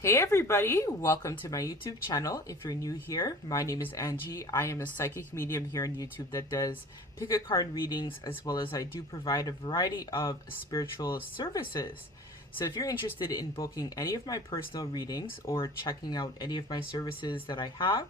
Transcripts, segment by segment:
Hey everybody, welcome to my YouTube channel. If you're new here, my name is Angie. I am a psychic medium here on YouTube that does pick a card readings, as well as I do provide a variety of spiritual services. So if you're interested in booking any of my personal readings or checking out any of my services that I have,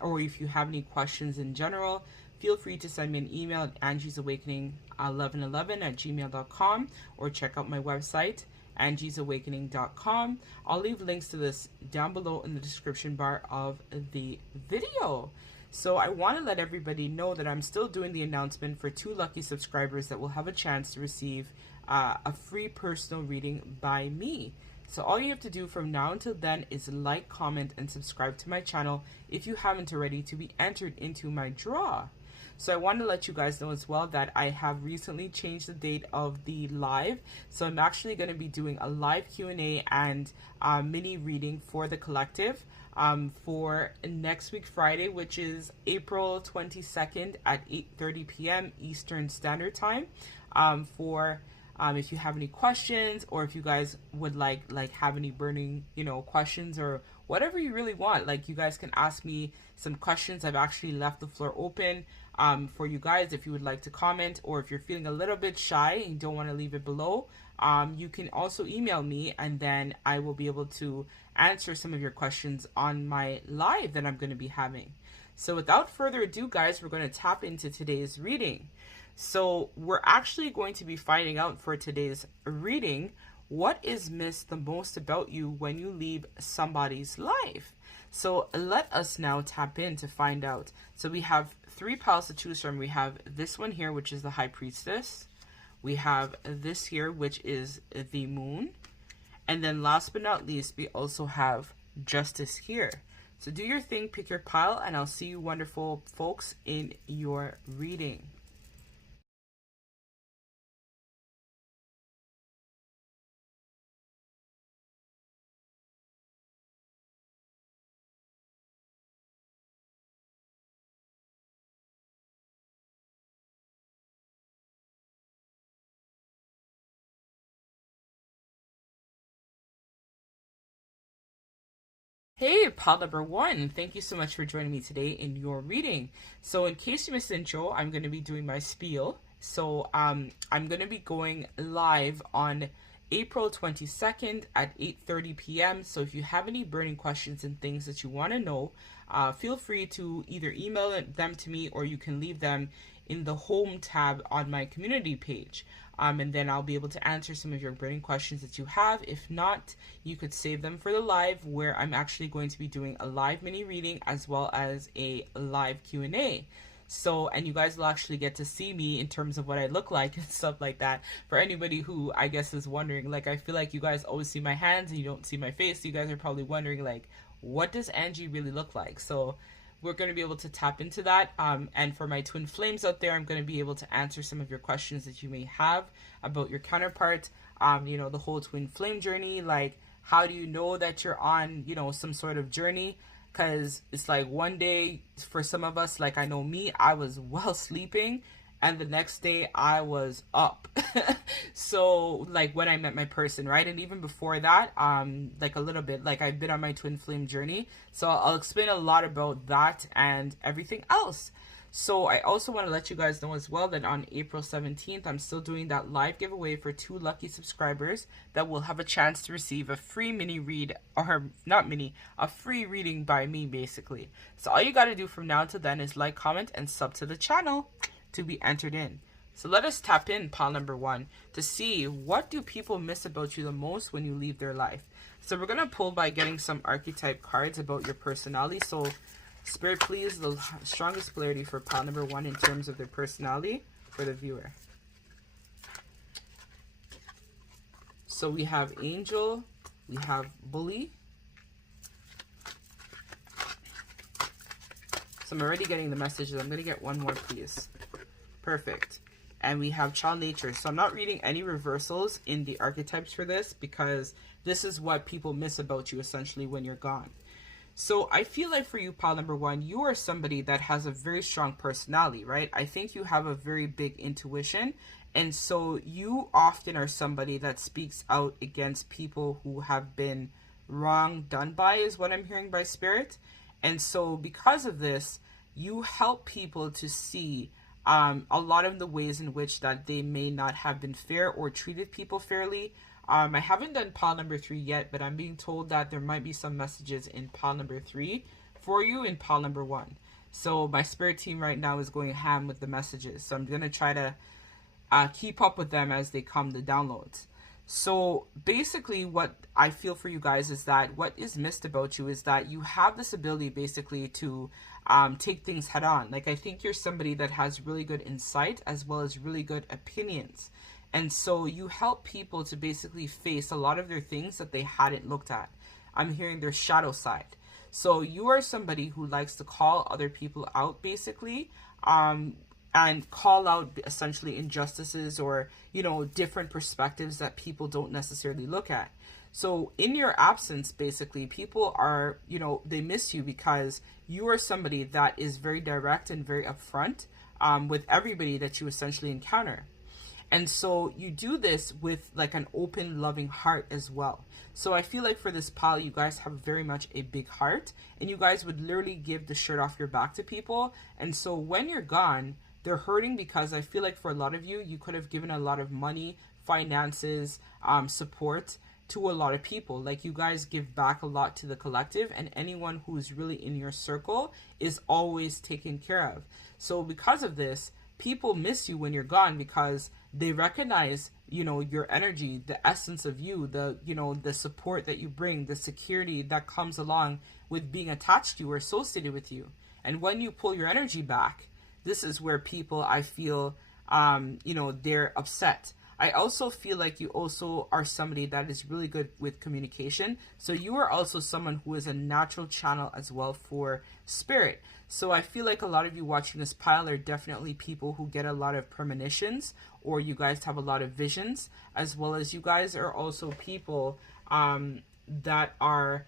or if you have any questions in general, feel free to send me an email at angiesawakening1111@gmail.com or check out my website angiesawakening.com. I'll leave links to this down below in the description bar of the video. So I want to let everybody know that I'm still doing the announcement for 2 lucky subscribers that will have a chance to receive a free personal reading by me. So all you have to do from now until then is like, comment, and subscribe to my channel if you haven't already to be entered into my draw. So I want to let you guys know as well that I have recently changed the date of the live. So I'm actually going to be doing a live Q&A and mini reading for the collective for next week Friday, which is April 22nd at 8:30 p.m. Eastern Standard Time. If you have any questions, or if you guys would like have any burning questions or whatever you really want, like you guys can ask me some questions. I've actually left the floor open for you guys if you would like to comment, or if you're feeling a little bit shy and you don't want to leave it below, you can also email me and then I will be able to answer some of your questions on my live that I'm going to be having. So without further ado, guys, we're going to tap into today's reading. So we're actually going to be finding out for today's reading what is missed the most about you when you leave somebody's life. So let us now tap in to find out. So we have 3 piles to choose from. We have this one here, which is the High Priestess. We have this here, which is the Moon. And then last but not least, we also have Justice here. So do your thing, pick your pile, and I'll see you wonderful folks in your reading. Hey, pile number 1, thank you so much for joining me today in your reading. So in case you missed the intro, I'm going to be doing my spiel. So I'm going to be going live on April 22nd at 8:30 p.m. So if you have any burning questions and things that you want to know, feel free to either email them to me, or you can leave them in the home tab on my community page. And then I'll be able to answer some of your burning questions that you have. If not, you could save them for the live, where I'm actually going to be doing a live mini reading as well as a live Q&A. So, and you guys will actually get to see me in terms of what I look like and stuff like that. For anybody who I guess is wondering, like, I feel like you guys always see my hands and you don't see my face. So you guys are probably wondering, like, what does Angie really look like? So we're going to be able to tap into that. And for my twin flames out there, I'm going to be able to answer some of your questions that you may have about your counterpart. The whole twin flame journey, like, how do you know that you're on, some sort of journey? Because it's like one day for some of us, like I know me, I was well sleeping, and the next day I was up. So like when I met my person, right? And even before that, like a little bit, like I've been on my twin flame journey. So I'll explain a lot about that and everything else. So I also want to let you guys know as well that on April 17th, I'm still doing that live giveaway for 2 lucky subscribers that will have a chance to receive a free mini read, or not mini, a free reading by me basically. So all you got to do from now to then is like, comment, and sub to the channel to be entered in. So let us tap in pile number 1 to see what do people miss about you the most when you leave their life. So we're going to pull by getting some archetype cards about your personality. So Spirit, please, the strongest polarity for pile number 1 in terms of their personality for the viewer. So we have Angel, we have Bully. So I'm already getting the messages. I'm going to get one more, please. Perfect. And we have Child Nature. So I'm not reading any reversals in the archetypes for this, because this is what people miss about you essentially when you're gone. So I feel like for you, pile number 1, you are somebody that has a very strong personality, right? I think you have a very big intuition. And so you often are somebody that speaks out against people who have been wrong done by, is what I'm hearing by Spirit. And so because of this, you help people to see a lot of the ways in which that they may not have been fair or treated people fairly. I haven't done pile number 3 yet, but I'm being told that there might be some messages in pile number 3 for you in pile number 1. So my spirit team right now is going ham with the messages. So I'm going to try to keep up with them as they come, the downloads. So basically what I feel for you guys is that what is missed about you is that you have this ability basically to take things head on. Like, I think you're somebody that has really good insight as well as really good opinions. And so you help people to basically face a lot of their things that they hadn't looked at. I'm hearing their shadow side. So you are somebody who likes to call other people out basically, and call out essentially injustices or, you know, different perspectives that people don't necessarily look at. So in your absence, basically, people are, you know, they miss you because you are somebody that is very direct and very upfront with everybody that you essentially encounter. And so you do this with like an open, loving heart as well. So I feel like for this pile, you guys have very much a big heart, and you guys would literally give the shirt off your back to people. And so when you're gone, they're hurting because I feel like for a lot of you, you could have given a lot of money, finances, support to a lot of people. Like, you guys give back a lot to the collective, and anyone who's really in your circle is always taken care of. So because of this, people miss you when you're gone because they recognize, you know, your energy, the essence of you, the, you know, the support that you bring, the security that comes along with being attached to you or associated with you. And when you pull your energy back, this is where people, I feel, you know, they're upset. I also feel like you also are somebody that is really good with communication. So you are also someone who is a natural channel as well for spirit. So I feel like a lot of you watching this pile are definitely people who get a lot of premonitions, or you guys have a lot of visions, as well as you guys are also people that are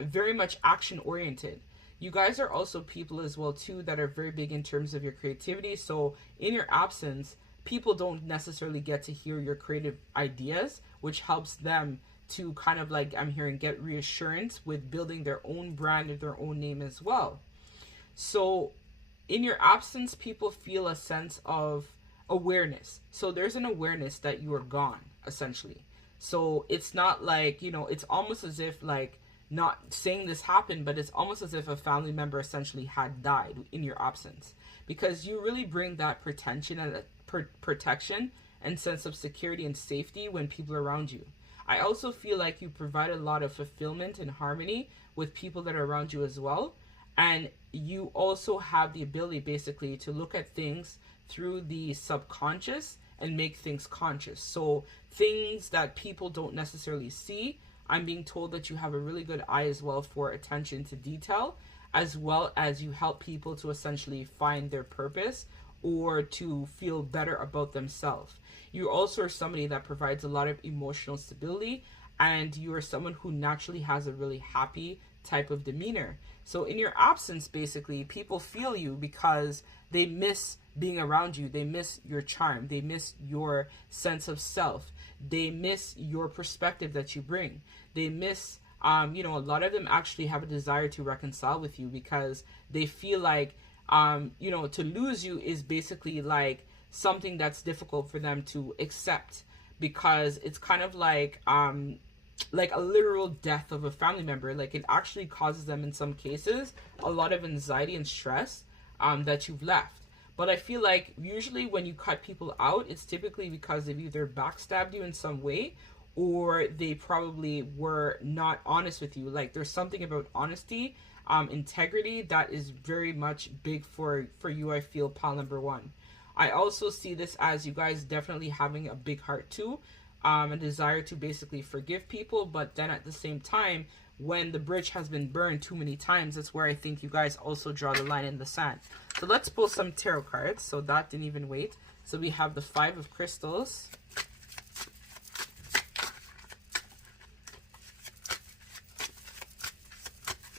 very much action oriented. You guys are also people as well too that are very big in terms of your creativity. So in your absence, people don't necessarily get to hear your creative ideas, which helps them to kind of, like I'm hearing, get reassurance with building their own brand and their own name as well. So in your absence, people feel a sense of awareness. So there's an awareness that you are gone, essentially. So it's not like, you know, it's almost as if, like, not saying this happened, but it's almost as if a family member essentially had died in your absence, because you really bring that protection and sense of security and safety when people are around you. I also feel like you provide a lot of fulfillment and harmony with people that are around you as well. And you also have the ability basically to look at things through the subconscious and make things conscious. So things that people don't necessarily see, I'm being told that you have a really good eye as well for attention to detail, as well as you help people to essentially find their purpose or to feel better about themselves. You also are somebody that provides a lot of emotional stability, and you are someone who naturally has a really happy type of demeanor. So in your absence, basically, people feel you because they miss being around you. They miss your charm. They miss your sense of self. They miss your perspective that you bring. They miss, you know, a lot of them actually have a desire to reconcile with you because they feel like, you know, to lose you is basically like something that's difficult for them to accept, because it's kind of like a literal death of a family member. Like, it actually causes them in some cases a lot of anxiety and stress that you've left. But I feel like usually when you cut people out, it's typically because they've either backstabbed you in some way, or they probably were not honest with you. Like, there's something about honesty, integrity that is very much big for you, I feel, pile number 1. I also see this as you guys definitely having a big heart too, a desire to basically forgive people, but then at the same time, when the bridge has been burned too many times, that's where I think you guys also draw the line in the sand. So let's pull some tarot cards. So that didn't even wait. So we have the 5 of crystals.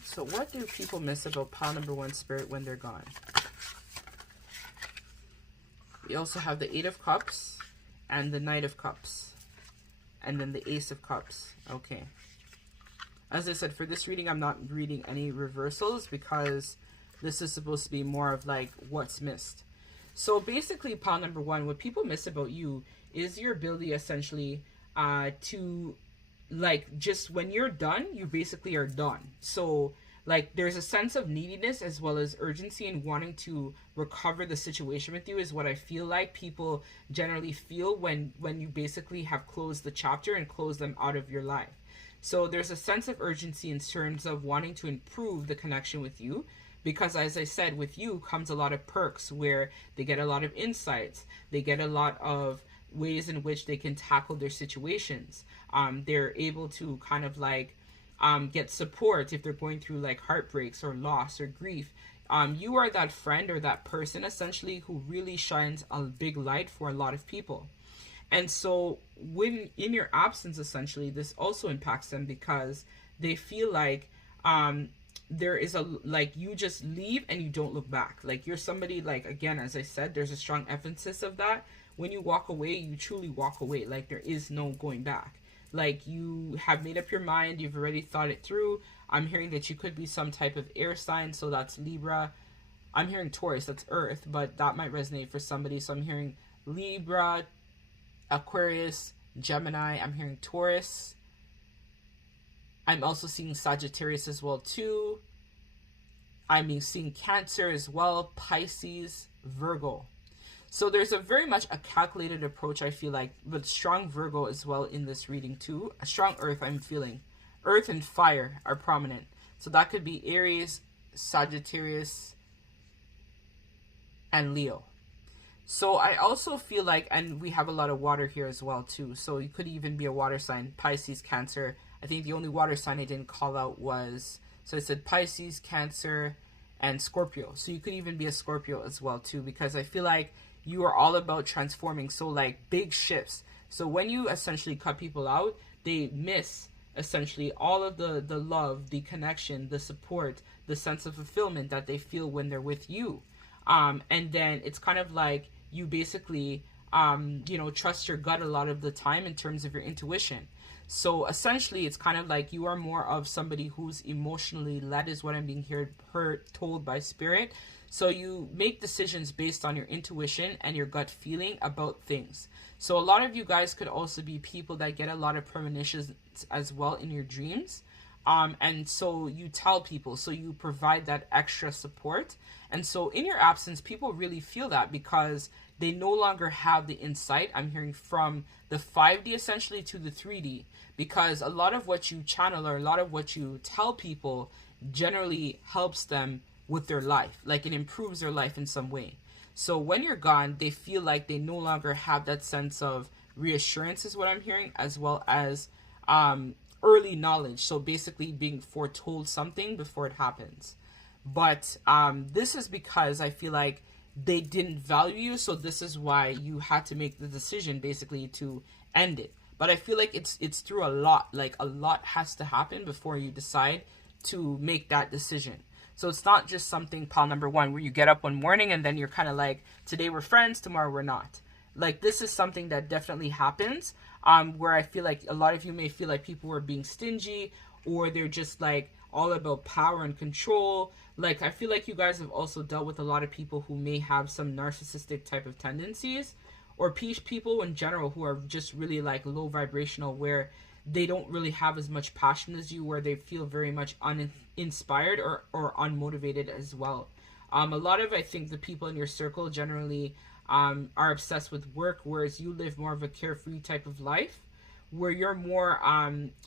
So what do people miss about pile number 1 spirit when they're gone? We also have the 8 of cups and the Knight of cups. And then the Ace of Cups. Okay. As I said, for this reading, I'm not reading any reversals because this is supposed to be more of like what's missed. So basically, pile number one, what people miss about you is your ability essentially to like, just when you're done, you basically are done. So like there's a sense of neediness as well as urgency and wanting to recover the situation with you is what I feel like people generally feel when you basically have closed the chapter and closed them out of your life. So there's a sense of urgency in terms of wanting to improve the connection with you, because as I said, with you comes a lot of perks where they get a lot of insights, they get a lot of ways in which they can tackle their situations. They're able to kind of like get support if they're going through like heartbreaks or loss or grief. You are that friend or that person essentially who really shines a big light for a lot of people. And so when in your absence, essentially, this also impacts them because they feel like there is a, like, you just leave and you don't look back. Like, you're somebody, like, again, as I said, there's a strong emphasis of that. When you walk away, you truly walk away. Like, there is no going back. Like, you have made up your mind. You've already thought it through. I'm hearing that you could be some type of air sign. So that's Libra. I'm hearing Taurus. That's Earth. But that might resonate for somebody. So I'm hearing Libra, Aquarius, Gemini. I'm hearing Taurus. I'm also seeing Sagittarius as well too. I'm seeing Cancer as well, Pisces, Virgo. So there's a very much a calculated approach, I feel like, with strong Virgo as well in this reading too. A strong Earth I'm feeling. Earth and fire are prominent. So that could be Aries, Sagittarius, and Leo. So I also feel like, and we have a lot of water here as well too. So you could even be a water sign, Pisces, Cancer. I think the only water sign I didn't call out was, so I said Pisces, Cancer, and Scorpio. So you could even be a Scorpio as well too, because I feel like you are all about transforming. So like big shifts. So when you essentially cut people out, they miss essentially all of the love, the connection, the support, the sense of fulfillment that they feel when they're with you. And then it's kind of like you basically, trust your gut a lot of the time in terms of your intuition. So essentially, it's kind of like you are more of somebody who's emotionally led, is what I'm being told by Spirit. So you make decisions based on your intuition and your gut feeling about things. So a lot of you guys could also be people that get a lot of premonitions as well in your dreams. And so you tell people, so you provide that extra support. And so in your absence, people really feel that because they no longer have the insight. I'm hearing from the 5D essentially to the 3D, because a lot of what you channel or a lot of what you tell people generally helps them with their life. Like it improves their life in some way. So when you're gone, they feel like they no longer have that sense of reassurance, is what I'm hearing, as well as early knowledge. So basically being foretold something before it happens. But this is because I feel like they didn't value you. So this is why you had to make the decision basically to end it. But I feel like it's through a lot. Like a lot has to happen before you decide to make that decision. So it's not just something, pile number one, where you get up one morning and then you're kind of like, today we're friends, tomorrow we're not. Like this is something that definitely happens, where I feel like a lot of you may feel like people were being stingy, or they're just like all about power and control. Like I feel like you guys have also dealt with a lot of people who may have some narcissistic type of tendencies, or people in general who are just really like low vibrational, where they don't really have as much passion as you, where they feel very much uninspired or unmotivated as well. A lot of, I think, the people in your circle generally are obsessed with work, whereas you live more of a carefree type of life, where you're more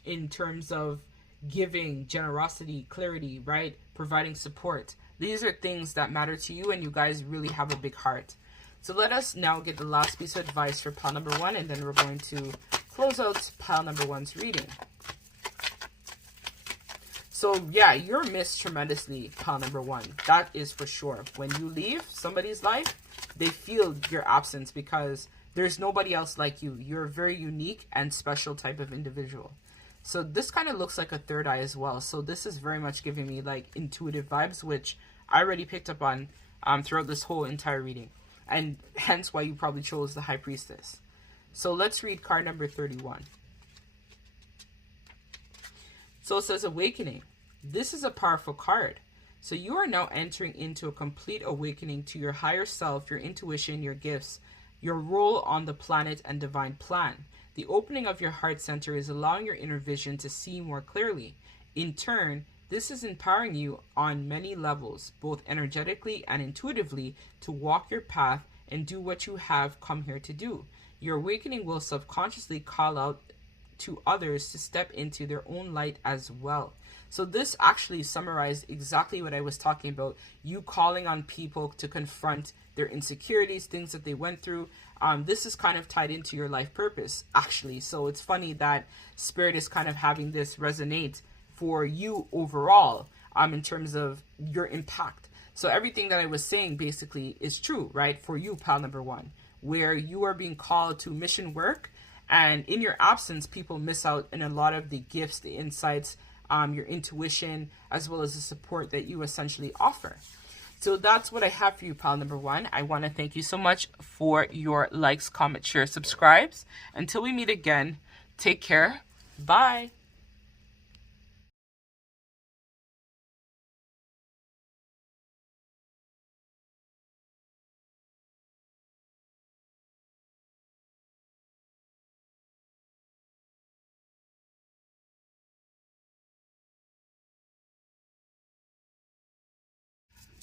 in terms of giving, generosity, clarity, right? Providing support. These are things that matter to you, and you guys really have a big heart. So let us now get the last piece of advice for pile number one, and then we're going to close out pile number one's reading. So yeah, you're missed tremendously, pile number one. That is for sure. When you leave somebody's life, they feel your absence because there's nobody else like you. You're a very unique and special type of individual. So this kind of looks like a third eye as well. So this is very much giving me like intuitive vibes, which I already picked up on throughout this whole entire reading. And hence why you probably chose the High Priestess. So let's read card number 31. So it says awakening. This is a powerful card. So you are now entering into a complete awakening to your higher self, your intuition, your gifts, your role on the planet and divine plan. The opening of your heart center is allowing your inner vision to see more clearly. In turn, this is empowering you on many levels, both energetically and intuitively, to walk your path and do what you have come here to do. Your awakening will subconsciously call out to others to step into their own light as well. So this actually summarized exactly what I was talking about. You calling on people to confront their insecurities, things that they went through. This is kind of tied into your life purpose, actually. So it's funny that Spirit is kind of having this resonate for you overall, in terms of your impact. So everything that I was saying basically is true, right? For you, pal number one, where you are being called to mission work, and in your absence, people miss out on a lot of the gifts, the insights, your intuition, as well as the support that you essentially offer. So that's what I have for you, pal number one. I want to thank you so much for your likes, comments, shares, subscribes. Until we meet again, take care. Bye.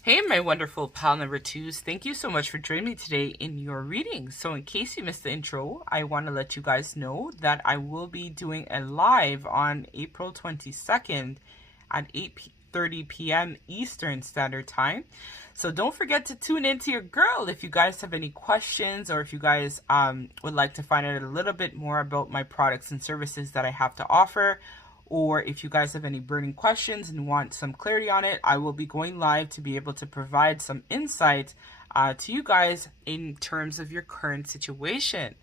Hey, my wonderful pal number twos. Thank you so much for joining me today in your reading. So in case you missed the intro, I want to let you guys know that I will be doing a live on April 22nd at 8:30 p.m. Eastern Standard Time. So don't forget to tune in to your girl if you guys have any questions, or if you guys would like to find out a little bit more about my products and services that I have to offer. Or if you guys have any burning questions and want some clarity on it, I will be going live to be able to provide some insight to you guys in terms of your current situation.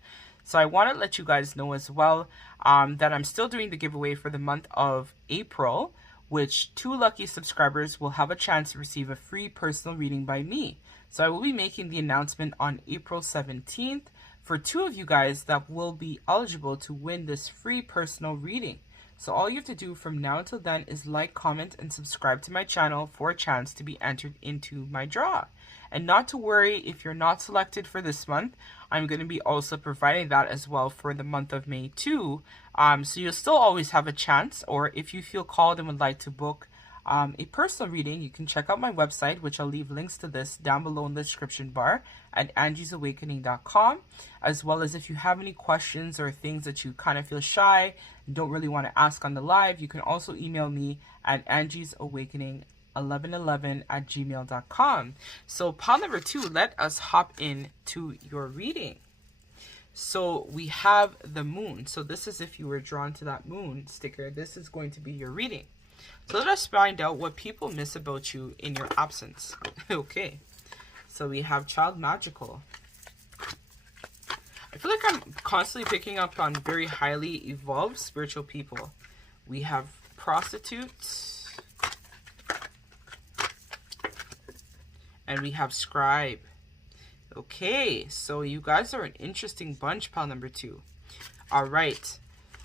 So I want to let you guys know as well that I'm still doing the giveaway for the month of April, which 2 lucky subscribers will have a chance to receive a free personal reading by me. So I will be making the announcement on April 17th for 2 of you guys that will be eligible to win this free personal reading. So all you have to do from now until then is like, comment, and subscribe to my channel for a chance to be entered into my draw. And not to worry if you're not selected for this month, I'm going to be also providing that as well for the month of May too. So you'll still always have a chance, or if you feel called and would like to book a personal reading, you can check out my website, which I'll leave links to this down below in the description bar at angiesawakening.com, as well as if you have any questions or things that you kind of feel shy and don't really want to ask on the live, you can also email me at angiesawakening1111@gmail.com. So pile number 2, let us hop into your reading. So we have the moon. So this is if you were drawn to that moon sticker, this is going to be your reading. So let us find out what people miss about you in your absence. Okay. So we have Child Magical. I feel like I'm constantly picking up on very highly evolved spiritual people. We have Prostitutes. And we have Scribe. Okay. So you guys are an interesting bunch, pal number 2. All right.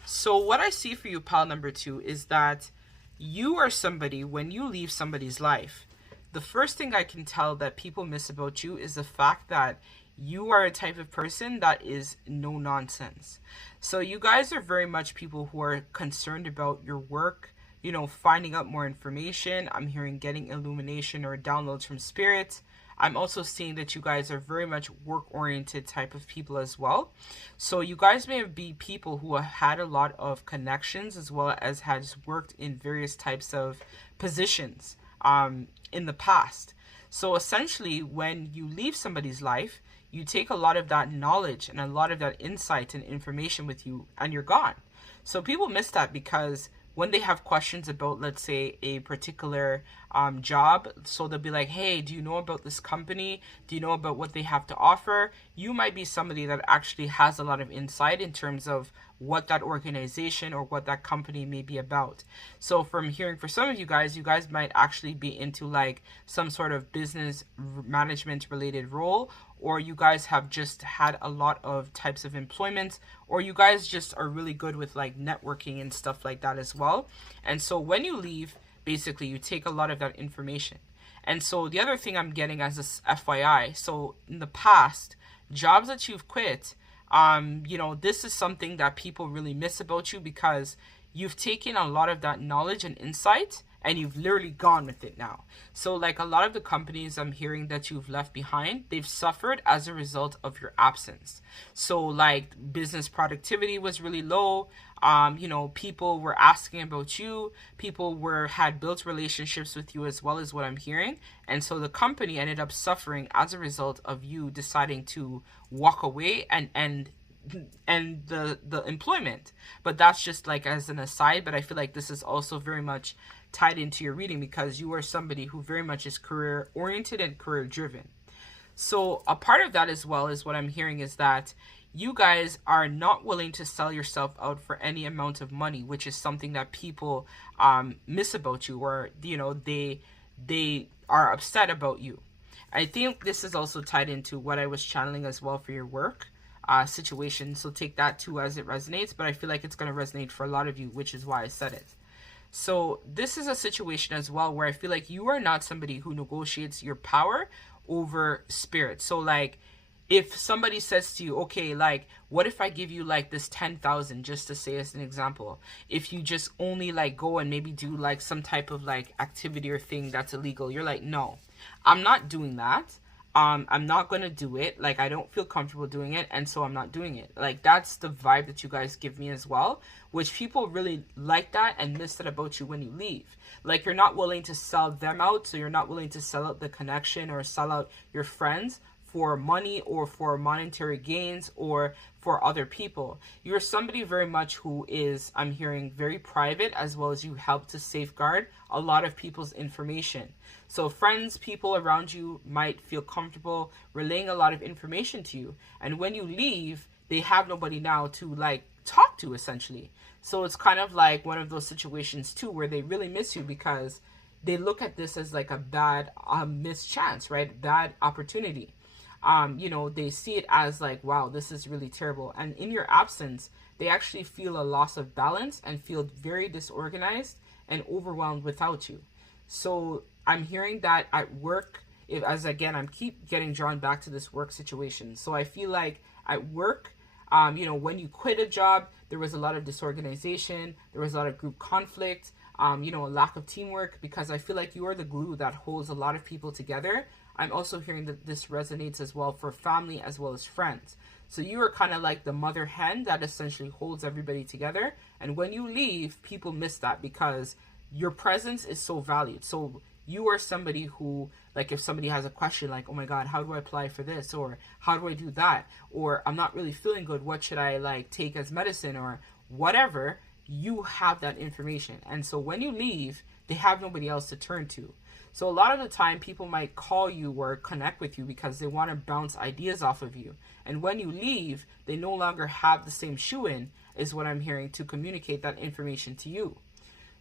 So what I see for you, pal number 2, is that you are somebody, when you leave somebody's life, the first thing I can tell that people miss about you is the fact that you are a type of person that is no nonsense. So you guys are very much people who are concerned about your work, you know, finding out more information. I'm hearing getting illumination or downloads from spirit. I'm also seeing that you guys are very much work-oriented type of people as well. So you guys may be people who have had a lot of connections, as well as has worked in various types of positions in the past. So essentially, when you leave somebody's life, you take a lot of that knowledge and a lot of that insight and information with you, and you're gone. So people miss that because when they have questions about, let's say, a particular job, so they'll be like, hey, do you know about this company? Do you know about what they have to offer? You might be somebody that actually has a lot of insight in terms of what that organization or what that company may be about. So from hearing for some of you guys might actually be into like some sort of business management related role, or you guys have just had a lot of types of employment, or you guys just are really good with like networking and stuff like that as well. And so when you leave, basically you take a lot of that information. And so the other thing I'm getting as a FYI, so in the past, jobs that you've quit, this is something that people really miss about you, because you've taken a lot of that knowledge and insight and you've literally gone with it now. So like a lot of the companies I'm hearing that you've left behind, they've suffered as a result of your absence. So like business productivity was really low. People were asking about you. People had built relationships with you as well, as what I'm hearing. And so the company ended up suffering as a result of you deciding to walk away and the employment. But that's just like as an aside. But I feel like this is also very much tied into your reading, because you are somebody who very much is career oriented and career driven. So a part of that as well is what I'm hearing is that you guys are not willing to sell yourself out for any amount of money, which is something that people miss about you, or they are upset about you. I think this is also tied into what I was channeling as well for your work situation. So take that too as it resonates, but I feel like it's going to resonate for a lot of you, which is why I said it. So this is a situation as well where I feel like you are not somebody who negotiates your power over spirit. So like if somebody says to you, okay, like what if I give you like this 10,000, just to say as an example, if you just only like go and maybe do like some type of like activity or thing that's illegal, you're like, no, I'm not doing that. I'm not going to do it. Like, I don't feel comfortable doing it. And so I'm not doing it. Like, that's the vibe that you guys give me as well, which people really like that and miss that about you when you leave. Like, you're not willing to sell them out. So you're not willing to sell out the connection or sell out your friends for money or for monetary gains or for other people. You're somebody very much who is, I'm hearing, very private, as well as you help to safeguard a lot of people's information. So friends, people around you might feel comfortable relaying a lot of information to you. And when you leave, they have nobody now to like talk to, essentially. So it's kind of like one of those situations too, where they really miss you because they look at this as like a bad missed chance, right? Bad opportunity. They see it as like, wow, this is really terrible. And in your absence, they actually feel a loss of balance and feel very disorganized and overwhelmed without you. So I'm hearing that at work, I'm keep getting drawn back to this work situation. So I feel like at work, when you quit a job, there was a lot of disorganization, there was a lot of group conflict, a lack of teamwork, because I feel like you are the glue that holds a lot of people together. I'm also hearing that this resonates as well for family as well as friends. So you are kind of like the mother hen that essentially holds everybody together. And when you leave, people miss that because your presence is so valued. So you are somebody who, like, if somebody has a question like, oh my God, how do I apply for this? Or how do I do that? Or I'm not really feeling good. What should I like take as medicine or whatever? You have that information. And so when you leave, they have nobody else to turn to. So a lot of the time people might call you or connect with you because they want to bounce ideas off of you. And when you leave, they no longer have the same shoe in, is what I'm hearing, to communicate that information to you.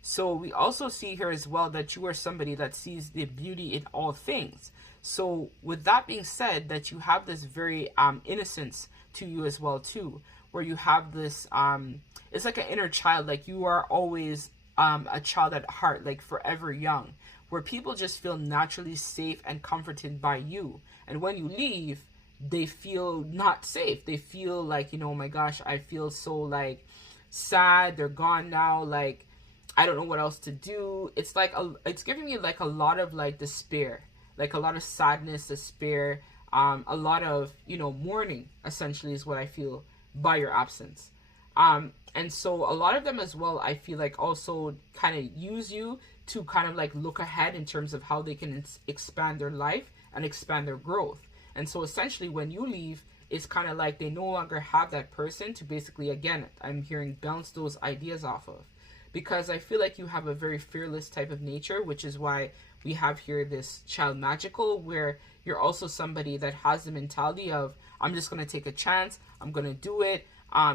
So we also see here as well that you are somebody that sees the beauty in all things. So with that being said, that you have this very innocence to you as well too, where you have this, it's like an inner child, like you are always a child at heart, like forever young, where people just feel naturally safe and comforted by you. And when you leave, they feel not safe. They feel like, oh my gosh, I feel so like sad. They're gone now. Like, I don't know what else to do. It's like, it's giving me like a lot of like despair, like a lot of sadness, despair, a lot of, mourning essentially is what I feel by your absence. And so a lot of them as well, I feel like also kind of use you to kind of like look ahead in terms of how they can expand their life and expand their growth. And so essentially when you leave, it's kind of like they no longer have that person to basically, again, I'm hearing, bounce those ideas off of. Because I feel like you have a very fearless type of nature, which is why we have here this child magical, where you're also somebody that has the mentality of, I'm just going to take a chance, I'm going to do it,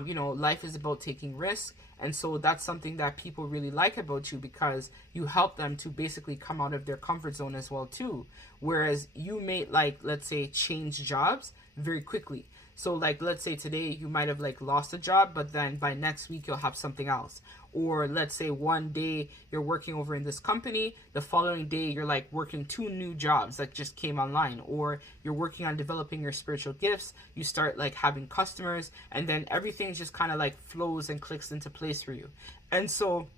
You know, life is about taking risks. And so that's something that people really like about you, because you help them to basically come out of their comfort zone as well too. Whereas you may, like, let's say, change jobs very quickly. So like, let's say today you might have like lost a job, but then by next week you'll have something else. Or let's say one day you're working over in this company, the following day you're like working 2 new jobs that just came online. Or you're working on developing your spiritual gifts, you start like having customers, and then everything just kind of like flows and clicks into place for you. And so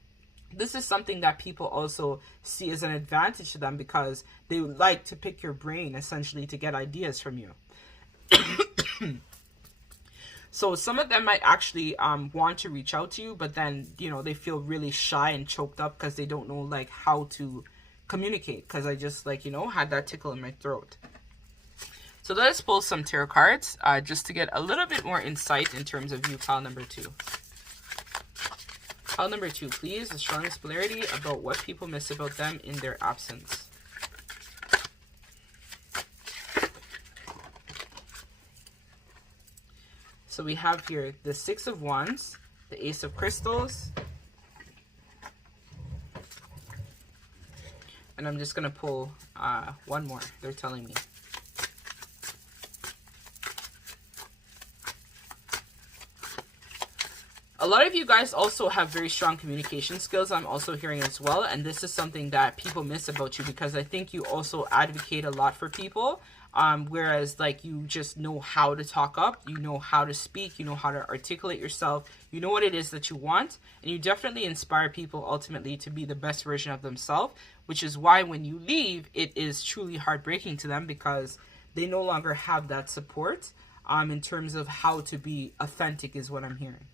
this is something that people also see as an advantage to them, because they like to pick your brain essentially to get ideas from you. So some of them might actually want to reach out to you, but then, you know, they feel really shy and choked up because they don't know like how to communicate, because I just, like, you know, had that tickle in my throat. So let's pull some tarot cards just to get a little bit more insight in terms of you, pile number 2. Pile number 2, please, the strongest polarity about what people miss about them in their absence. So we have here the 6 of Wands, the Ace of Crystals, and I'm just going to pull one more, they're telling me. A lot of you guys also have very strong communication skills, I'm also hearing as well, and this is something that people miss about you, because I think you also advocate a lot for people. Whereas like you just know how to talk up, you know how to speak, you know how to articulate yourself, you know what it is that you want, and you definitely inspire people ultimately to be the best version of themselves, which is why when you leave, it is truly heartbreaking to them, because they no longer have that support in terms of how to be authentic, is what I'm hearing.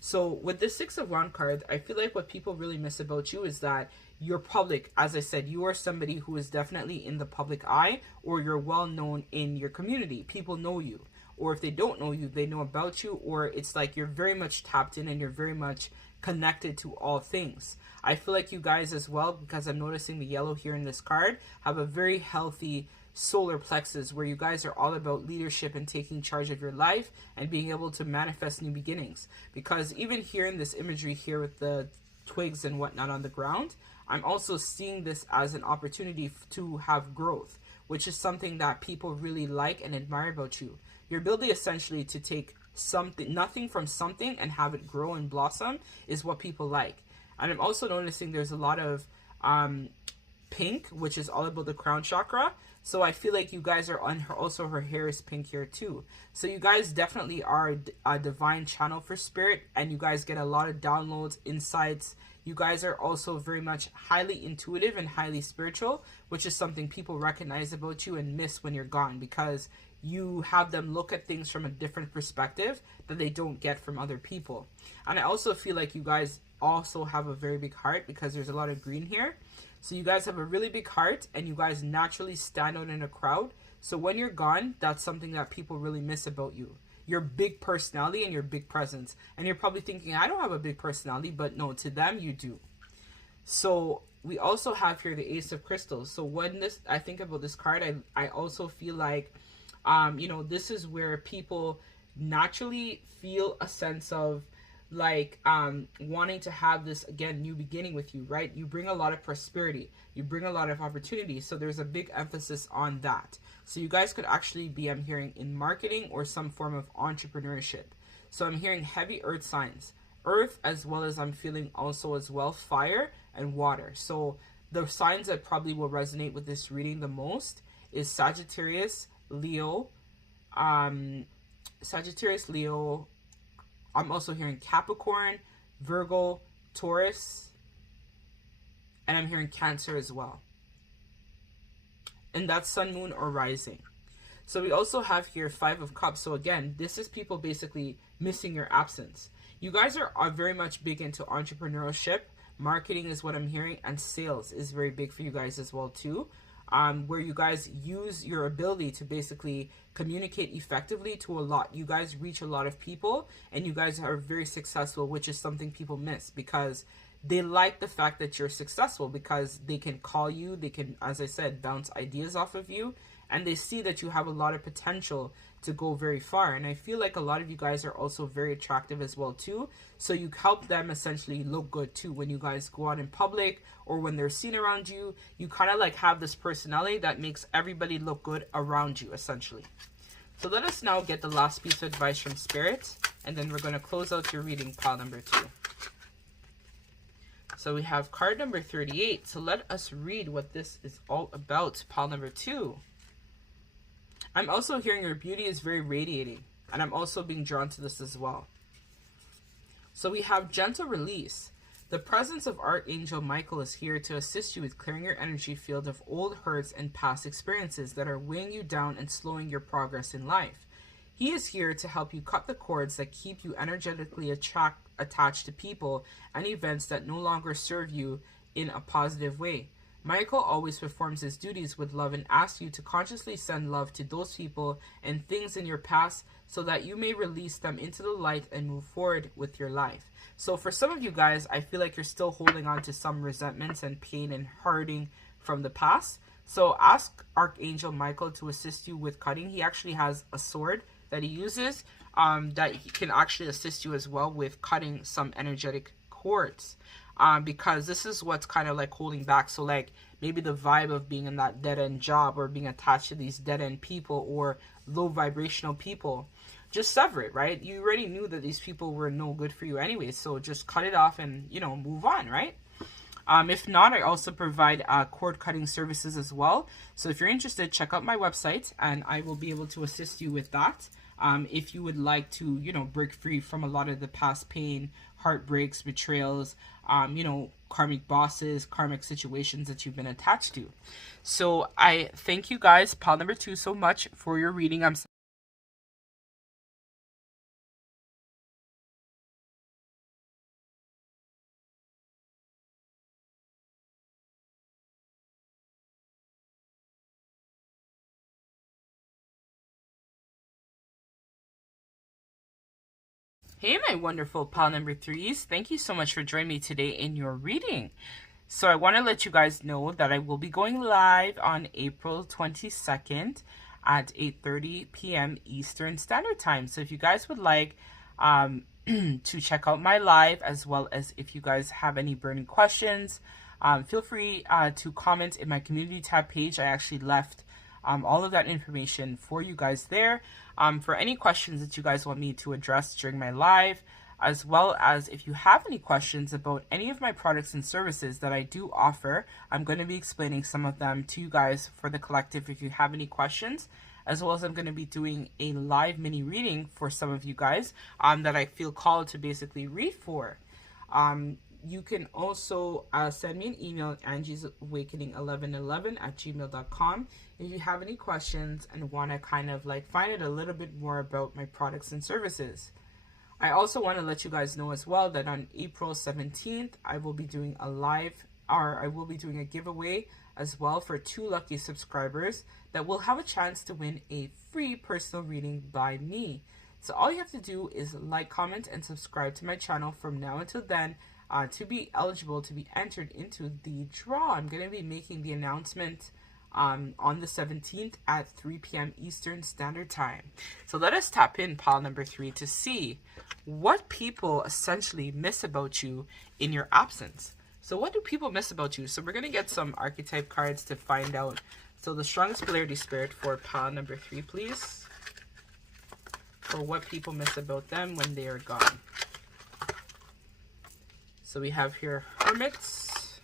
So with the 6 of Wands card, I feel like what people really miss about you is that you're public. As I said, you are somebody who is definitely in the public eye, or you're well known in your community. People know you, or if they don't know you, they know about you, or it's like you're very much tapped in and you're very much connected to all things. I feel like you guys as well, because I'm noticing the yellow here in this card, have a very healthy solar plexus, where you guys are all about leadership and taking charge of your life and being able to manifest new beginnings. Because even here in this imagery here with the twigs and whatnot on the ground, I'm also seeing this as an opportunity to have growth, which is something that people really like and admire about you. Your ability essentially to take nothing from something and have it grow and blossom is what people like. And I'm also noticing there's a lot of pink, which is all about the crown chakra. So I feel like you guys are on her, also her hair is pink here too. So you guys definitely are a divine channel for spirit, and you guys get a lot of downloads, insights. You guys are also very much highly intuitive and highly spiritual, which is something people recognize about you and miss when you're gone, because you have them look at things from a different perspective that they don't get from other people. And I also feel like you guys also have a very big heart, because there's a lot of green here. So you guys have a really big heart, and you guys naturally stand out in a crowd. So when you're gone, that's something that people really miss about you. Your big personality and your big presence. And you're probably thinking, I don't have a big personality, but no, to them you do. So we also have here the Ace of Crystals. So when I think about this card, I also feel like, you know, this is where people naturally feel a sense of like wanting to have this, again, new beginning with you, right? You bring a lot of prosperity, you bring a lot of opportunity, so there's a big emphasis on that. So you guys could actually be, I'm hearing, in marketing or some form of entrepreneurship. So I'm hearing heavy earth signs, earth, as well as I'm feeling also as well fire and water. So the signs that probably will resonate with this reading the most is Sagittarius, Leo, I'm also hearing Capricorn, Virgo, Taurus, and I'm hearing Cancer as well. And that's Sun, Moon, or Rising. So we also have here 5 of Cups. So again, this is people basically missing your absence. You guys are very much big into entrepreneurship. Marketing is what I'm hearing, and sales is very big for you guys as well too. Where you guys use your ability to basically communicate effectively to a lot. You guys reach a lot of people, and you guys are very successful, which is something people miss, because they like the fact that you're successful because they can call you, they can, as I said, bounce ideas off of you, and they see that you have a lot of potential to go very far. And I feel like a lot of you guys are also very attractive as well too, so you help them essentially look good too when you guys go out in public or when they're seen around you. You kind of like have this personality that makes everybody look good around you essentially. So let us now get the last piece of advice from Spirit, and then we're going to close out your reading, pile number 2. So we have card number 38. So let us read what this is all about, pile number 2. I'm also hearing your beauty is very radiating, and I'm also being drawn to this as well. So we have gentle release. The presence of Archangel Michael is here to assist you with clearing your energy field of old hurts and past experiences that are weighing you down and slowing your progress in life. He is here to help you cut the cords that keep you energetically attached to people and events that no longer serve you in a positive way. Michael always performs his duties with love and asks you to consciously send love to those people and things in your past so that you may release them into the light and move forward with your life. So for some of you guys, I feel like you're still holding on to some resentments and pain and hurting from the past. So ask Archangel Michael to assist you with cutting. He actually has a sword that he uses that he can actually assist you as well with cutting some energetic cords. Because this is what's kind of like holding back. So like maybe the vibe of being in that dead-end job or being attached to these dead-end people or low vibrational people, just sever it, right? You already knew that these people were no good for you anyway, so just cut it off and, you know, move on, right? If not, I also provide cord cutting services as well. So if you're interested, check out my website and I will be able to assist you with that. If you would like to, you know, break free from a lot of the past pain, heartbreaks, betrayals, you know, karmic bosses, karmic situations that you've been attached to. So I thank you guys, pile number 2, so much for your reading. Hey, my wonderful pile number 3s. Thank you so much for joining me today in your reading. So I want to let you guys know that I will be going live on April 22nd at 8:30 p.m. Eastern Standard Time. So if you guys would like to check out my live, as well as if you guys have any burning questions, feel free to comment in my community tab page. I actually left all of that information for you guys there. For any questions that you guys want me to address during my live, as well as if you have any questions about any of my products and services that I do offer, I'm going to be explaining some of them to you guys for the collective if you have any questions, as well as I'm going to be doing a live mini reading for some of you guys that I feel called to basically read for. You can also send me an email at angiesawakening1111@gmail.com if you have any questions and want to kind of like find out a little bit more about my products and services. I also want to let you guys know as well that on April 17th, I will be doing a giveaway as well for 2 lucky subscribers that will have a chance to win a free personal reading by me. So all you have to do is like, comment, and subscribe to my channel from now until then to be eligible to be entered into the draw. I'm going to be making the announcement on the 17th at 3 p.m. Eastern Standard Time. So let us tap in pile number 3 to see what people essentially miss about you in your absence. So what do people miss about you? So we're going to get some archetype cards to find out. So the strongest polarity spirit for pile number 3, please. For what people miss about them when they are gone. So we have here Hermits.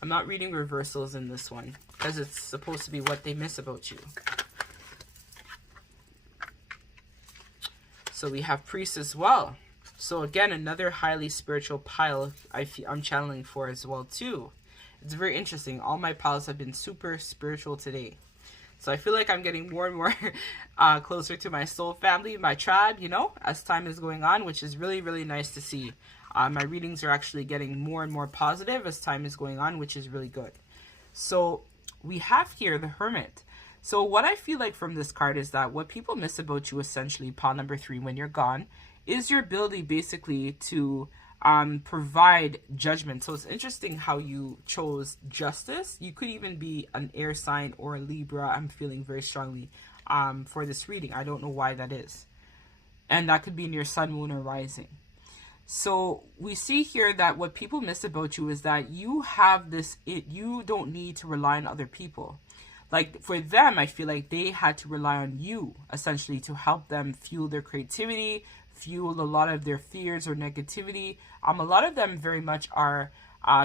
I'm not reading reversals in this one because it's supposed to be what they miss about you. So we have Priest as well. So again, another highly spiritual pile I'm channeling for as well too. It's very interesting. All my piles have been super spiritual today. So I feel like I'm getting more and more closer to my soul family, my tribe, you know, as time is going on, which is really, really nice to see. My readings are actually getting more and more positive as time is going on, which is really good. So we have here the Hermit. So what I feel like from this card is that what people miss about you, essentially, pile number 3, when you're gone, is your ability basically to provide judgment. So it's interesting how you chose justice. You could even be an air sign or a Libra. I'm feeling very strongly for this reading. I don't know why that is. And that could be in your sun, moon, or rising. So we see here that what people miss about you is that you have this, you don't need to rely on other people. Like for them, I feel like they had to rely on you essentially to help them fuel their creativity, fuel a lot of their fears or negativity. A lot of them very much are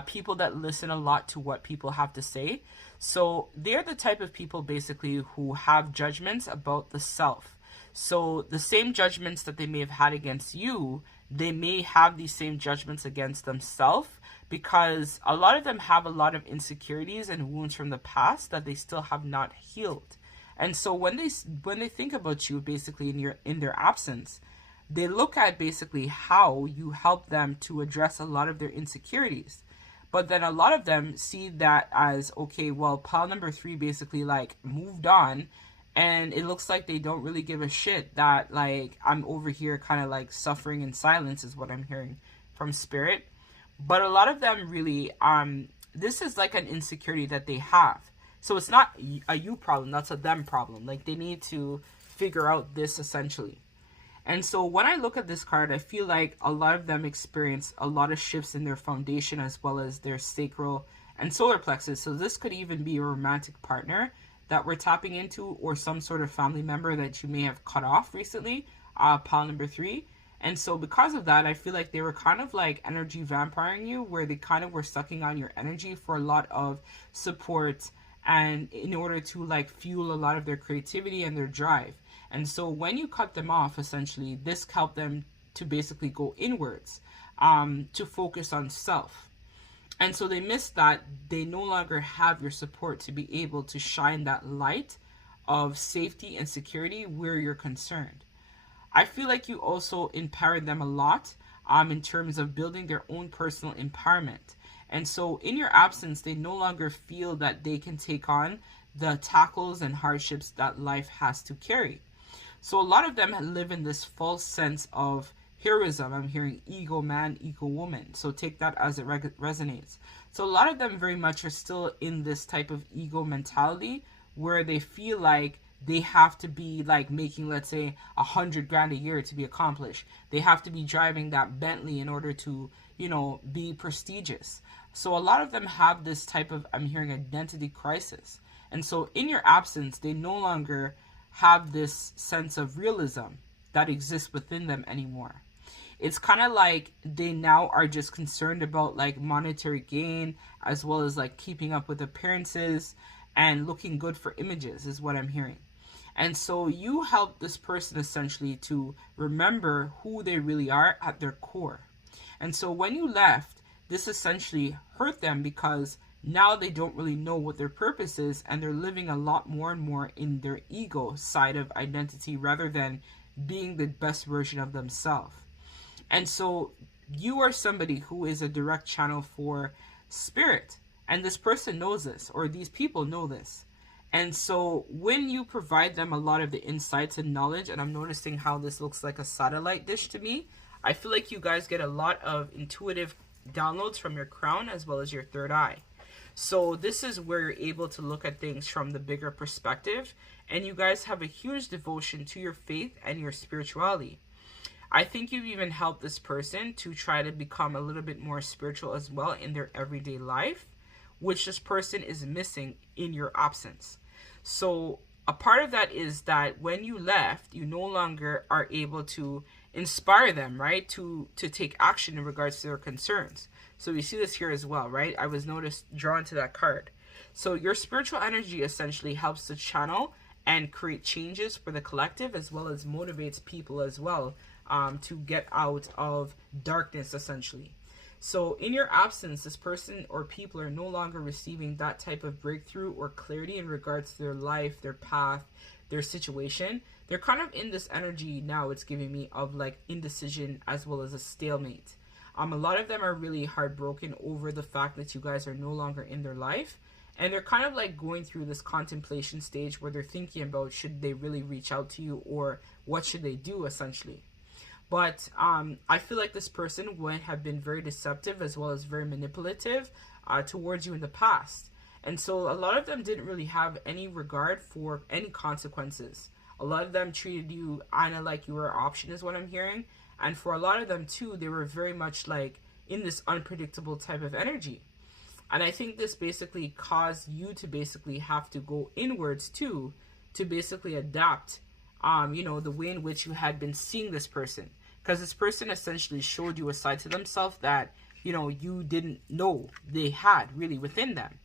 people that listen a lot to what people have to say. So they're the type of people basically who have judgments about the self. So the same judgments that they may have had against you, they may have these same judgments against themselves, because a lot of them have a lot of insecurities and wounds from the past that they still have not healed. And so when they think about you basically in their absence, they look at basically how you help them to address a lot of their insecurities. But then a lot of them see that as, okay, well, pile number 3 basically like moved on, and it looks like they don't really give a shit that like I'm over here kind of like suffering in silence is what I'm hearing from spirit. But a lot of them really, this is like an insecurity that they have. So it's not a you problem, that's a them problem. Like they need to figure out this essentially. And so when I look at this card, I feel like a lot of them experience a lot of shifts in their foundation as well as their sacral and solar plexus. So this could even be a romantic partner that we're tapping into, or some sort of family member that you may have cut off recently, pile number 3. And so because of that, I feel like they were kind of like energy vampiring you, where they kind of were sucking on your energy for a lot of support and in order to like fuel a lot of their creativity and their drive. And so when you cut them off, essentially, this helped them to basically go inwards, to focus on self. And so they miss that they no longer have your support to be able to shine that light of safety and security where you're concerned. I feel like you also empowered them a lot in terms of building their own personal empowerment. And so in your absence, they no longer feel that they can take on the tackles and hardships that life has to carry. So a lot of them live in this false sense of heroism. I'm hearing ego man, ego woman. So take that as it resonates. So a lot of them very much are still in this type of ego mentality where they feel like they have to be like making, let's say, $100,000 a year to be accomplished. They have to be driving that Bentley in order to, be prestigious. So a lot of them have this type of, I'm hearing, identity crisis. And so in your absence, they no longer have this sense of realism that exists within them anymore. It's kind of like they now are just concerned about like monetary gain as well as like keeping up with appearances and looking good for images is what I'm hearing. And so you help this person essentially to remember who they really are at their core. And so when you left, this essentially hurt them because now they don't really know what their purpose is, and they're living a lot more and more in their ego side of identity rather than being the best version of themselves. And so you are somebody who is a direct channel for spirit, and this person knows this, or these people know this. And so when you provide them a lot of the insights and knowledge, and I'm noticing how this looks like a satellite dish to me, I feel like you guys get a lot of intuitive downloads from your crown as well as your third eye. So this is where you're able to look at things from the bigger perspective, and you guys have a huge devotion to your faith and your spirituality. I think you've even helped this person to try to become a little bit more spiritual as well in their everyday life, which this person is missing in your absence. So a part of that is that when you left, you no longer are able to inspire them, right, to take action in regards to their concerns. So we see this here as well, right? I was drawn to that card. So your spiritual energy essentially helps to channel and create changes for the collective, as well as motivates people as well to get out of darkness essentially. So in your absence, this person or people are no longer receiving that type of breakthrough or clarity in regards to their life, their path, their situation. They're kind of in this energy now, it's giving me, of like indecision as well as a stalemate. A lot of them are really heartbroken over the fact that you guys are no longer in their life. And they're kind of like going through this contemplation stage where they're thinking about should they really reach out to you or what should they do essentially. But I feel like this person would have been very deceptive as well as very manipulative towards you in the past. And so a lot of them didn't really have any regard for any consequences. A lot of them treated you kind of like you were an option, is what I'm hearing. And for a lot of them too, they were very much like in this unpredictable type of energy. And I think this basically caused you to basically have to go inwards too, to basically adapt, the way in which you had been seeing this person. Because this person essentially showed you a side to themselves that, you didn't know they had really within them.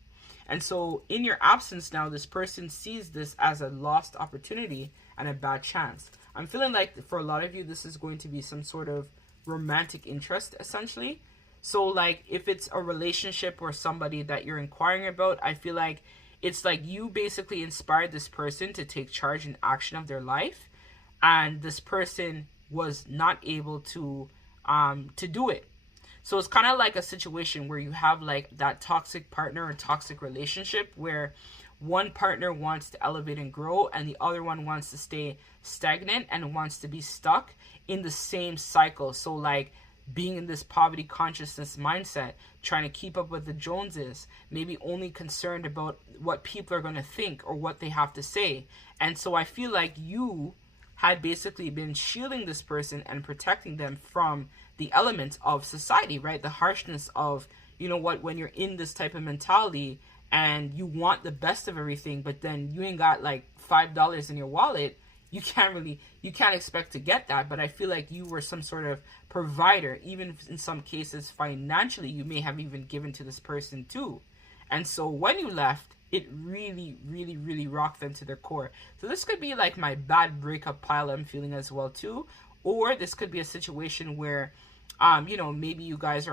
And so in your absence now, this person sees this as a lost opportunity and a bad chance. I'm feeling like for a lot of you, this is going to be some sort of romantic interest, essentially. So like if it's a relationship or somebody that you're inquiring about, I feel like it's like you basically inspired this person to take charge and action of their life. And this person was not able to do it. So it's kind of like a situation where you have like that toxic partner or toxic relationship where one partner wants to elevate and grow and the other one wants to stay stagnant and wants to be stuck in the same cycle. So like being in this poverty consciousness mindset, trying to keep up with the Joneses, maybe only concerned about what people are going to think or what they have to say. And so I feel like you had basically been shielding this person and protecting them from the elements of society, right? The harshness of, when you're in this type of mentality and you want the best of everything, but then you ain't got like $5 in your wallet, you can't expect to get that. But I feel like you were some sort of provider, even in some cases financially, you may have even given to this person too. And so when you left, it really, really, really rocked them to their core. So this could be like my bad breakup pile I'm feeling as well too. Or this could be a situation where, maybe you guys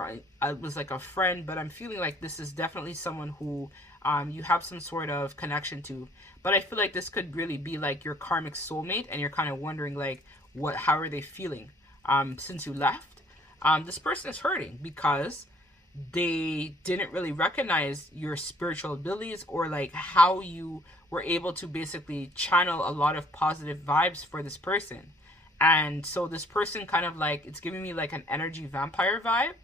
was like a friend, but I'm feeling like this is definitely someone who you have some sort of connection to. But I feel like this could really be like your karmic soulmate, and you're kind of wondering like, how are they feeling since you left? This person is hurting because they didn't really recognize your spiritual abilities or like how you were able to basically channel a lot of positive vibes for this person. And so this person kind of like, it's giving me like an energy vampire vibe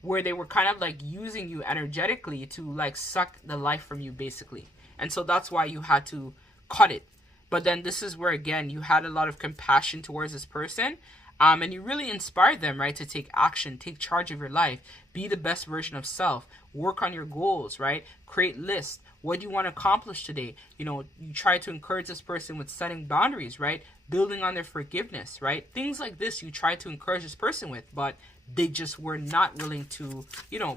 where they were kind of like using you energetically to like suck the life from you basically. And so that's why you had to cut it. But then this is where, again, you had a lot of compassion towards this person. And you really inspired them, right, to take action, take charge of your life, be the best version of self, work on your goals, right? Create lists. What do you want to accomplish today? You try to encourage this person with setting boundaries, right? Building on their forgiveness, right? Things like this you try to encourage this person with, but they just were not willing to,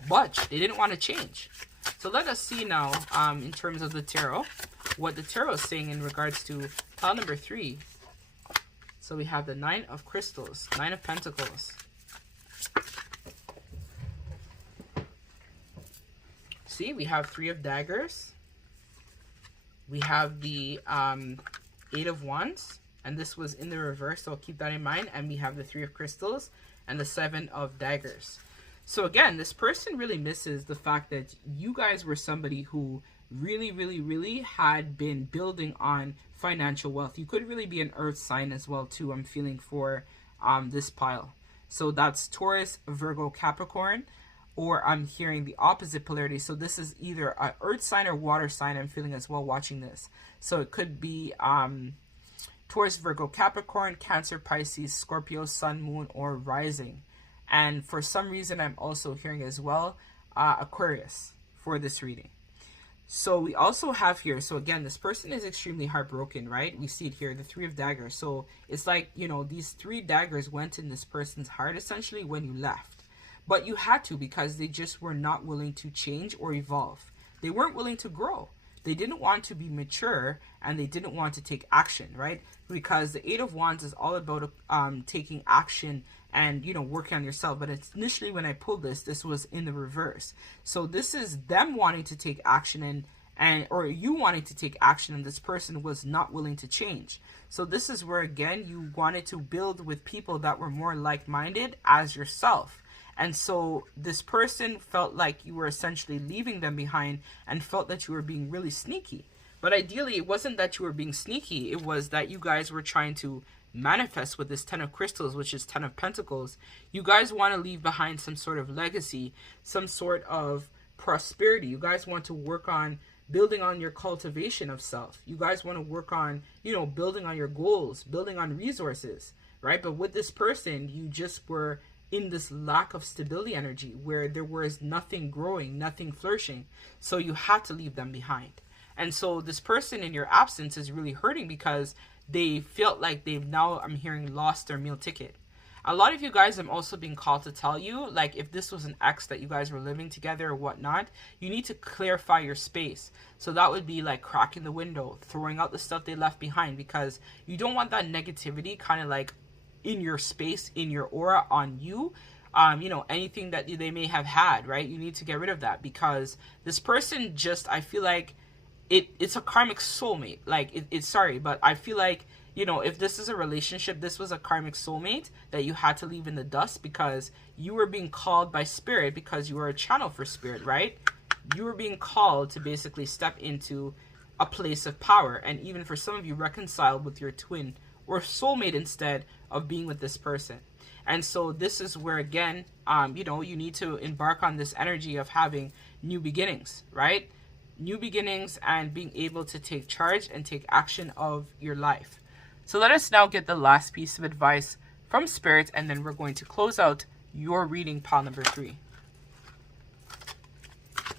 budge. They didn't want to change. So let us see now, in terms of the tarot, what the tarot is saying in regards to pile number 3. So we have the 9 of Crystals, 9 of Pentacles. See, we have 3 of Daggers. We have the 8 of Wands, and this was in the reverse, so keep that in mind. And we have the 3 of Crystals and the 7 of Daggers. So again, this person really misses the fact that you guys were somebody who really, really, really had been building on financial wealth. You could really be an earth sign as well too, I'm feeling, for this pile. So that's Taurus, Virgo, Capricorn, or I'm hearing the opposite polarity. So this is either an earth sign or water sign I'm feeling as well watching this. So it could be Taurus, Virgo, Capricorn, Cancer, Pisces, Scorpio, Sun, Moon, or Rising. And for some reason, I'm also hearing as well Aquarius for this reading. So we also have here, so again, this person is extremely heartbroken, right? We see it here, the 3 of Daggers. So it's like, these 3 daggers went in this person's heart essentially when you left. But you had to, because they just were not willing to change or evolve. They weren't willing to grow. They didn't want to be mature, and they didn't want to take action, right? Because the 8 of Wands is all about taking action and, working on yourself. But it's initially when I pulled this was in the reverse. So this is them wanting to take action or you wanting to take action, and this person was not willing to change. So this is where, again, you wanted to build with people that were more like-minded as yourself. And so this person felt like you were essentially leaving them behind and felt that you were being really sneaky. But ideally, it wasn't that you were being sneaky. It was that you guys were trying to manifest with this 10 of crystals, which is 10 of pentacles, you guys want to leave behind some sort of legacy, some sort of prosperity. You guys want to work on building on your cultivation of self. You guys want to work on, you know, building on your goals, building on resources, right? But with this person, you just were in this lack of stability energy where there was nothing growing, nothing flourishing. So you had to leave them behind. And so this person in your absence is really hurting because they felt like they've now, I'm hearing, lost their meal ticket. A lot of you guys, I'm also being called to tell you, like, if this was an ex that you guys were living together or whatnot, you need to clarify your space. So that would be like cracking the window, throwing out the stuff they left behind, because you don't want that negativity kind of like in your space, in your aura, on you. You know, anything that they may have had, right? You need to get rid of that, because this person just, I feel like it's a karmic soulmate. Like, it's sorry, but I feel like, you know, if this is a relationship, this was a karmic soulmate that you had to leave in the dust because you were being called by spirit, because you were a channel for spirit, right? You were being called to basically step into a place of power, and even for some of you, reconciled with your twin or soulmate instead of being with this person. And so this is where, again, you know, you need to embark on this energy of having new beginnings, right? New beginnings and being able to take charge and take action of your life. So let us now get the last piece of advice from Spirit, and then we're going to close out your reading, pile number 3.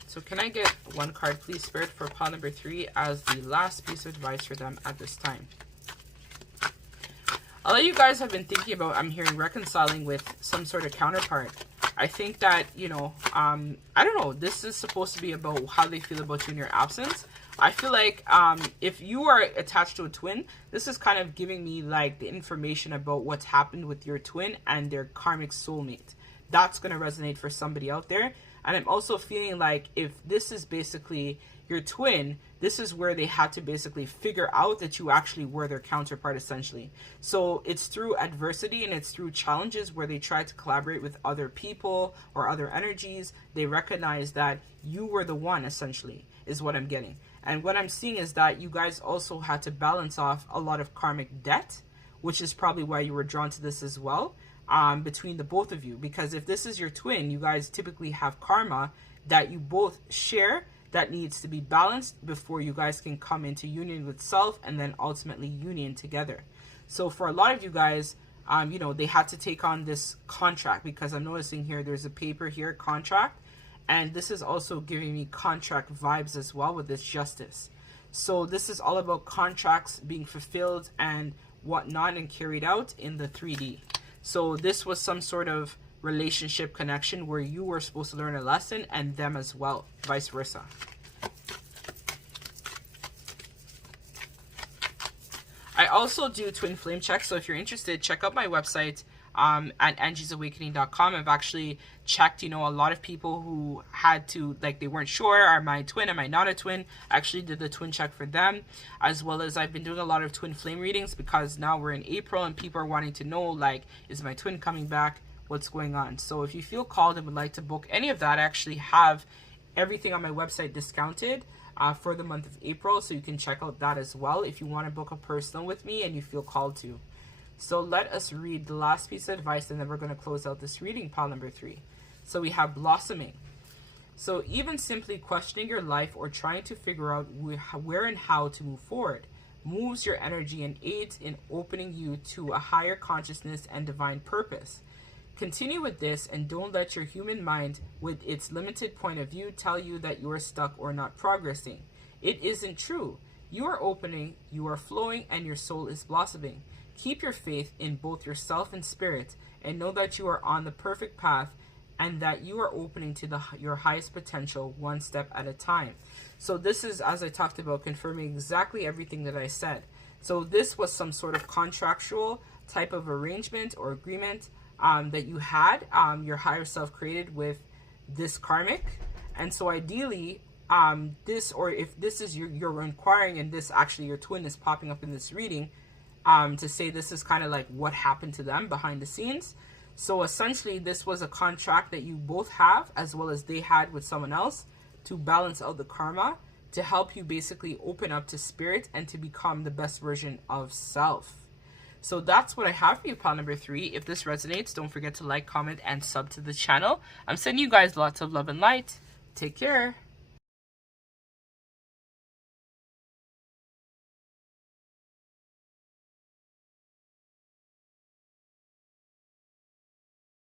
So can I get one card, please, Spirit, for pile number 3 as the last piece of advice for them at this time? A lot of you guys have been thinking about, I'm hearing, reconciling with some sort of counterpart. I think that, you know, I don't know, this is supposed to be about how they feel about you in your absence. I feel like if you are attached to a twin, this is kind of giving me like the information about what's happened with your twin and their karmic soulmate. That's going to resonate for somebody out there. And I'm also feeling like if this is basically your twin, this is where they had to basically figure out that you actually were their counterpart, essentially. So it's through adversity and it's through challenges where they try to collaborate with other people or other energies. They recognize that you were the one, essentially, is what I'm getting. And what I'm seeing is that you guys also had to balance off a lot of karmic debt, which is probably why you were drawn to this as well, between the both of you. Because if this is your twin, you guys typically have karma that you both share that needs to be balanced before you guys can come into union with self and then ultimately union together. So for a lot of you guys, you know, they had to take on this contract, because I'm noticing here there's a paper here, contract. And this is also giving me contract vibes as well with this justice. So this is all about contracts being fulfilled and whatnot and carried out in the 3D. So this was some sort of relationship connection where you were supposed to learn a lesson and them as well, vice versa. I also do twin flame checks. So if you're interested, check out my website at angiesawakening.com. I've actually checked, you know, a lot of people who had to, like, they weren't sure, am I a twin, am I not a twin? I actually did the twin check for them, as well as I've been doing a lot of twin flame readings, because now we're in April and people are wanting to know, like, is my twin coming back? What's going on? So if you feel called and would like to book any of that, I actually have everything on my website discounted for the month of April, so you can check out that as well if you want to book a personal with me and you feel called to. So let us read the last piece of advice, and then we're going to close out this reading, pile number 3. So we have blossoming. So even simply questioning your life or trying to figure out where and how to move forward moves your energy and aids in opening you to a higher consciousness and divine purpose. Continue with this, and don't let your human mind, with its limited point of view, tell you that you are stuck or not progressing. It isn't true. You are opening, you are flowing, and your soul is blossoming. Keep your faith in both yourself and spirit, and know that you are on the perfect path and that you are opening to your highest potential one step at a time. So this is, as I talked about, confirming exactly everything that I said. So this was some sort of contractual type of arrangement or agreement that you had, your higher self created with this karmic. And so ideally, this, or if this is you're inquiring and this actually your twin is popping up in this reading, to say this is kind of like what happened to them behind the scenes. So essentially this was a contract that you both have, as well as they had with someone else, to balance out the karma, to help you basically open up to spirit and to become the best version of self. So that's what I have for you, pile number 3. If this resonates, don't forget to like, comment, and sub to the channel. I'm sending you guys lots of love and light. Take care.